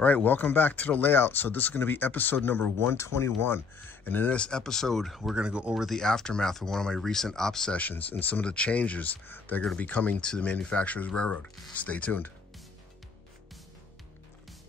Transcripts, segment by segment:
All right, welcome back to the layout. So this is going to be episode number 121. And in this episode, we're going to go over the aftermath of one of my recent op sessions and some of the changes that are going to be coming to the manufacturer's railroad. Stay tuned.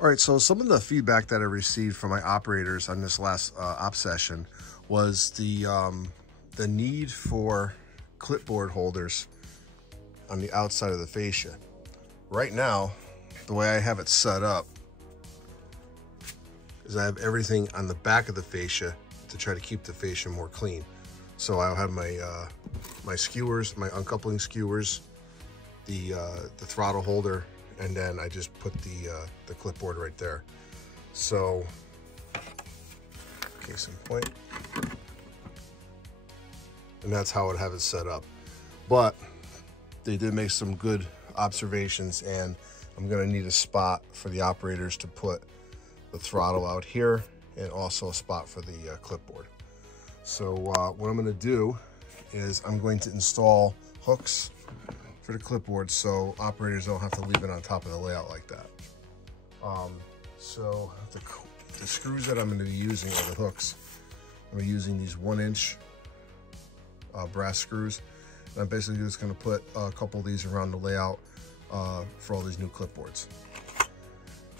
All right, so some of the feedback that I received from my operators on this last op session was the need for clipboard holders on the outside of the fascia. Right now, the way I have it set up is I have everything on the back of the fascia to try to keep the fascia more clean. So I'll have my my skewers, my uncoupling skewers, the throttle holder, and then I just put the clipboard right there. So, case in point, and that's how I'd have it set up. But they did make some good observations, and I'm gonna need a spot for the operators to put the throttle out here, and also a spot for the clipboard. So what I'm going to do is I'm going to install hooks for the clipboard so operators don't have to leave it on top of the layout like that. So the screws that I'm going to be using are the hooks. I'm using these 1-inch brass screws, and I'm basically just going to put a couple of these around the layout for all these new clipboards.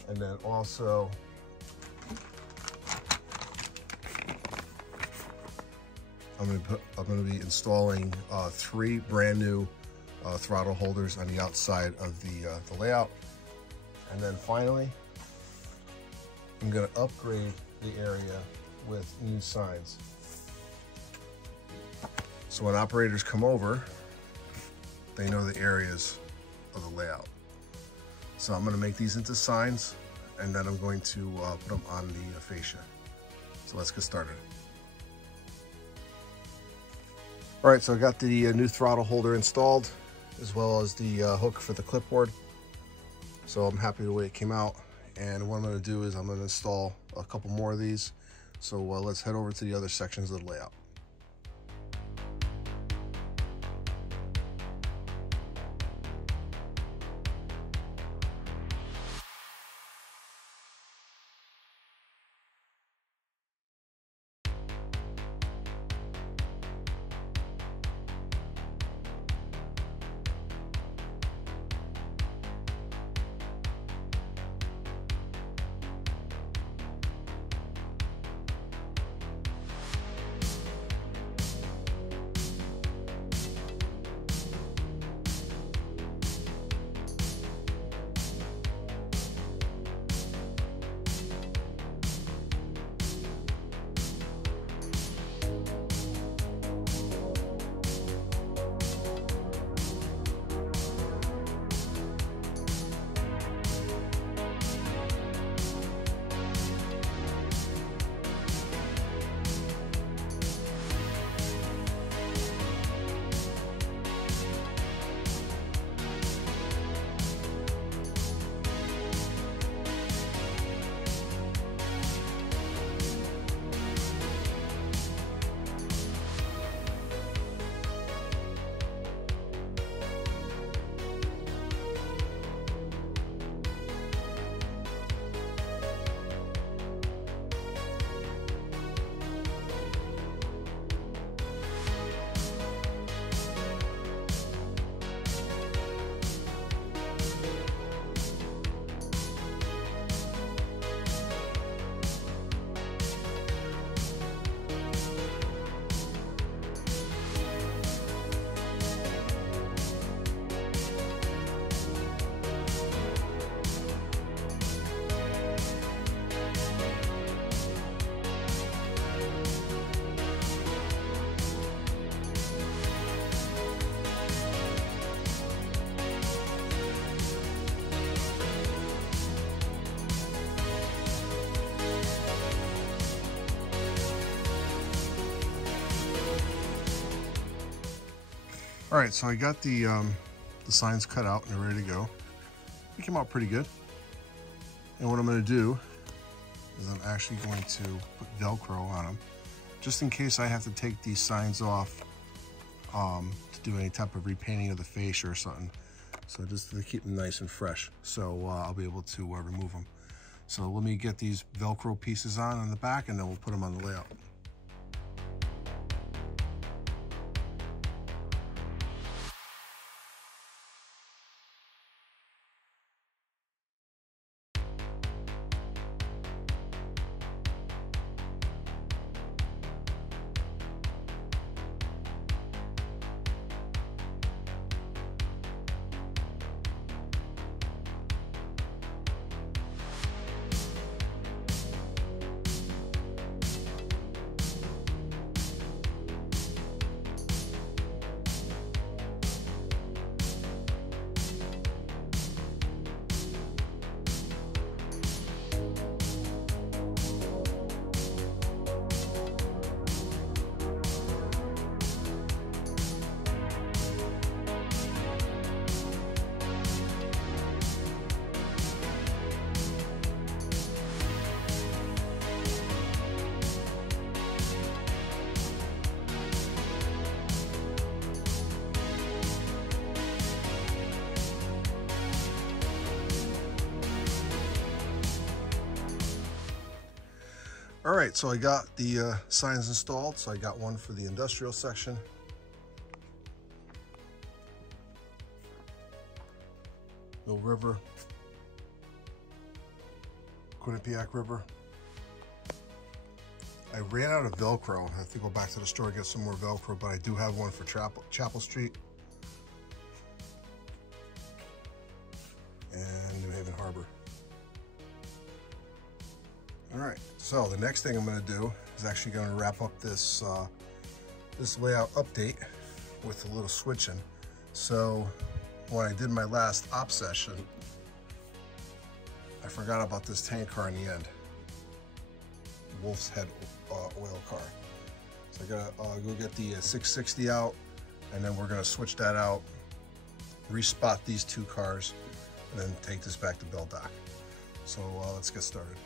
And then also I'm going to be installing 3 brand new throttle holders on the outside of the layout. And then finally, I'm going to upgrade the area with new signs. So when operators come over, they know the areas of the layout. So I'm going to make these into signs, and then I'm going to put them on the fascia. So let's get started. All right, so I got the new throttle holder installed, as well as the hook for the clipboard. So I'm happy with the way it came out. And what I'm gonna do is I'm gonna install a couple more of these. So let's head over to the other sections of the layout. All right, so I got the signs cut out and they're ready to go. They came out pretty good. And what I'm going to do is I'm actually going to put Velcro on them, just in case I have to take these signs off to do any type of repainting of the fascia or something. So just to keep them nice and fresh. So I'll be able to remove them. So let me get these Velcro pieces on the back, and then we'll put them on the layout. All right, so I got the signs installed. So I got one for the industrial section. Mill River, Quinnipiac River. I ran out of Velcro. I have to go back to the store and get some more Velcro, but I do have one for Chapel Street and New Haven Harbor. All right, so the next thing I'm going to do is actually going to wrap up this this layout update with a little switching. So when I did my last op session, I forgot about this tank car in the end, Wolf's Head oil car. So I gotta go get the 660 out, and then we're gonna switch that out, respot these two cars, and then take this back to Bell Dock. So let's get started.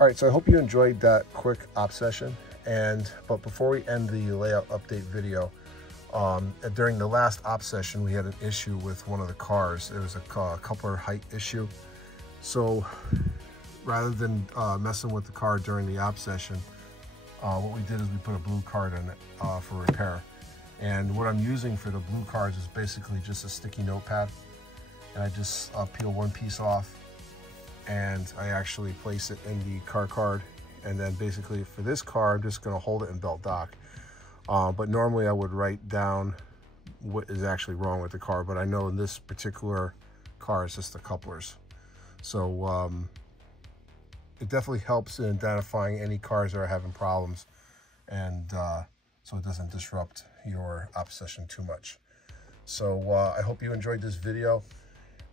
All right, so I hope you enjoyed that quick op session. But before we end the layout update video, during the last op session, we had an issue with one of the cars. There was a coupler height issue. So rather than messing with the car during the op session, what we did is we put a blue card in it for repair. And what I'm using for the blue cards is basically just a sticky notepad. And I just peel one piece off, and I actually place it in the car card. And then basically for this car, I'm just gonna hold it in belt dock. But normally I would write down what is actually wrong with the car, but I know in this particular car, it's just the couplers. So it definitely helps in identifying any cars that are having problems, and so it doesn't disrupt your op session too much. So I hope you enjoyed this video.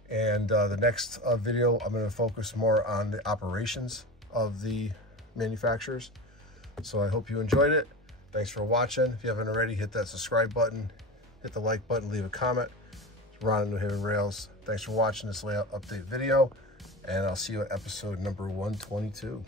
And the next video, I'm going to focus more on the operations of the manufacturers. So I hope you enjoyed it. Thanks for watching. If you haven't already, hit that subscribe button, hit the like button, leave a comment. It's Ron at New Haven Rails. Thanks for watching this layout update video, and I'll see you at episode number 122.